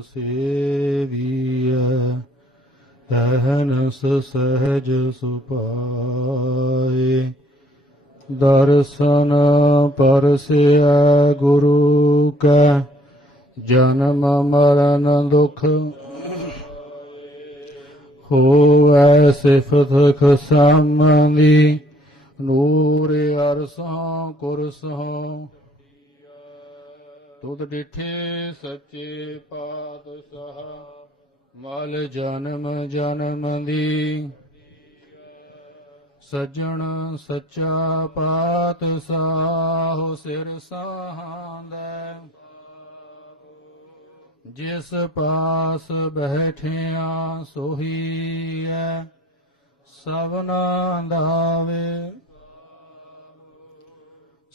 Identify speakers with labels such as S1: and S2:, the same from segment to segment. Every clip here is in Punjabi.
S1: ਸੇਵੀਐ ਅਹਨਸ ਸਹਜ ਸੁਪਾਏ। ਦਰਸ਼ਨ ਪਰਸਿਆ ਗੁਰੂ ਕੈ, ਜਨਮ ਮਰਨ ਦੁਖ ਹੋਵੈ ਸਿਫਤ ਖਸਮਨੀ। ਨੂਰ ਅਰਸਾਂ ਕੁਰਸਾਂ ਤੁਧ ਡਿਠੇ ਸੱਚੇ ਪਾਤਸ਼ਾਹ, ਮਲ ਜਨਮ ਜਨਮ ਦੀ। ਸੱਜਣ ਸੱਚਾ ਪਾਤਸ਼ਾਹ, ਸਿਰ ਸਾਹਾਂਦੈ। ਜਿਸ ਪਾਸ ਬੈਠਿਆ ਸੋਹੀ ਹੈ ਸਭਨਾ ਦਾ ਵੇ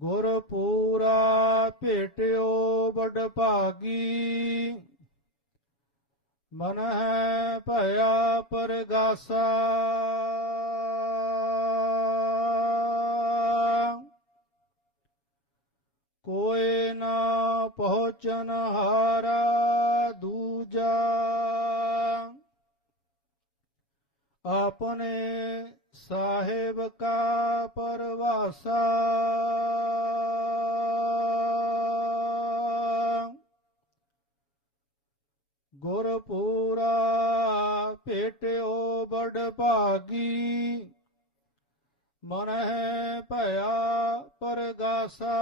S1: ਗੁਰ ਪੂਰਾ ਭੇਟਿਓ ਵਡ ਭਾਗੀ। ਮਨ ਹੈ ਭਇਆ ਪਰਗਾਸਾ। ਕੋਏ ਨਾ ਪਹੁੰਚਨ ਹਾਰਾ ਦੂਜਾ। ਆਪਣੇ ਸਾਹਿਬ ਕਾ ਪਰਵਾਸਾ। ਭੇਟਿਓ ਬੜ ਭਾਗੀ। ਮਨ ਹੈ ਭਇਆ ਪਰਗਾਸਾ।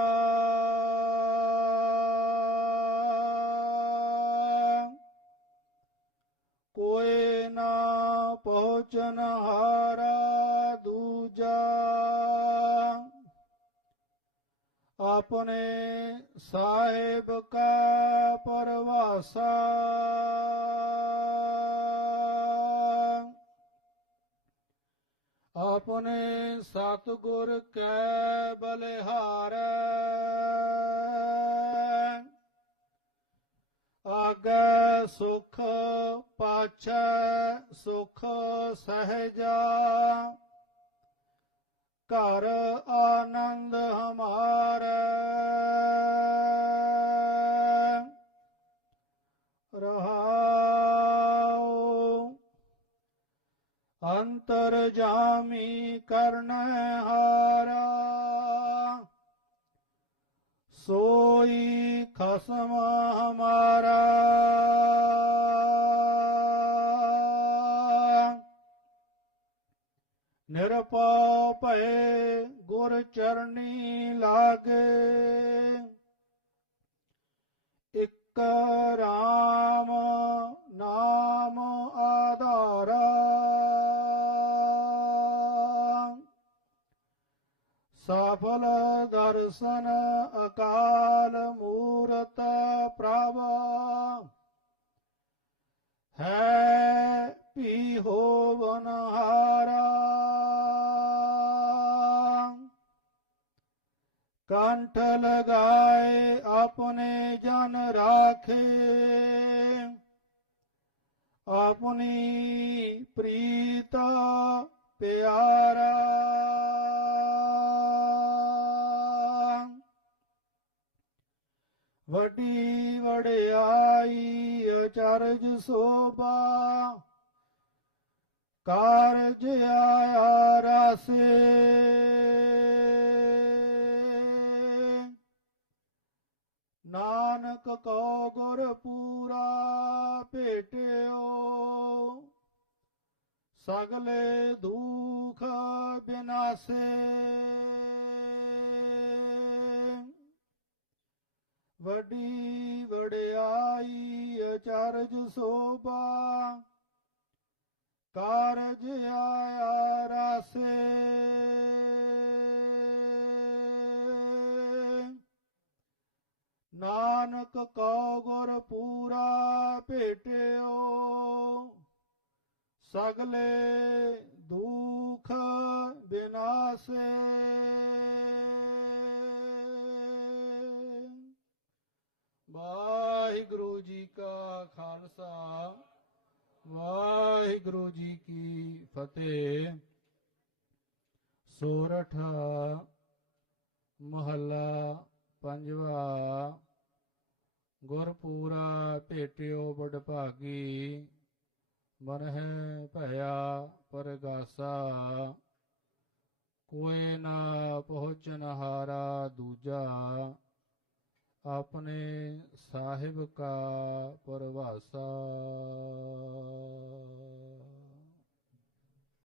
S1: ਕੋਏ ਨਾ ਪਹੁੰਚਨ ਹਾਰਾ ਦੂਜਾ। ਆਪਣੇ ਸਾਹਿਬ ਕਾ ਪਰਵਾਸਾ। ਆਪਣੇ ਸਤਿਗੁਰ ਕੈ ਬਲਿਹਾਰੈ। ਆਗੈ ਸੁਖ ਪਾਛੈ ਸੁਖ ਸਹਿਜਾ। ਘਰ ਆਨੰਦ ਅੰਤਰ ਜਾਮੀ ਕਰਨ ਹਾਰਾ। ਸੋਈ ਖਸਮ ਹਮਾਰਾ। ਨਿਰਪਉ ਭਏ ਗੁਰ ਚਰਣੀ ਲਾਗੇ। ਇਕ ਰਾਮ काफल दर्शन अकाल मूरत प्राव है पी हो वनहारा कंठ लगाए अपने जन राखे अपनी प्रीत प्यारा ਵੱਡੀ ਵੜਿਆਈ ਅਚਰਜ ਸੋਭਾ। ਕਾਰਜ ਆਇਆ ਰਸੇ। ਨਾਨਕ ਕੋ ਗੁਰ ਪੂਰਾ ਭੇਟਿਓ। ਸਗਲੇ ਦੁਖ ਬਿਨਾਸੇ। ਵੱਡੀ ਵੜਿਆਈ ਅਚਰਜ ਸੋਭਾ। ਕਾਰਜ ਆਇਆ ਰਸੇ। ਨਾਨਕ ਕੋ ਗੁਰ ਪੂਰਾ ਭੇਟਿਓ, ਸਗਲੇ ਦੁਖ ਬਿਨਾਸੇ। ਵਾਹਿਗੁਰੂ ਜੀ ਕਾ ਖਾਲਸਾ, ਵਾਹਿਗੁਰੂ ਜੀ ਕੀ ਫਤਿਹ। ਸੋਰਠ, ਮਹੱਲਾ ਪੰਜਵਾ, ਗੁਰਪੂਰਾ ਭੇਟਿਓ ਬਡਭਾਗੀ ਮਨ ਹੈ ਭਇਆ ਪਰਗਾਸਾ, ਕੋਈ ਨਾ ਪਹੁੰਚਨ ਹਾਰਾ ਦੂਜਾ ਆਪਣੇ ਸਾਹਿਬ ਕਾ ਪਰਵਾਸਾ।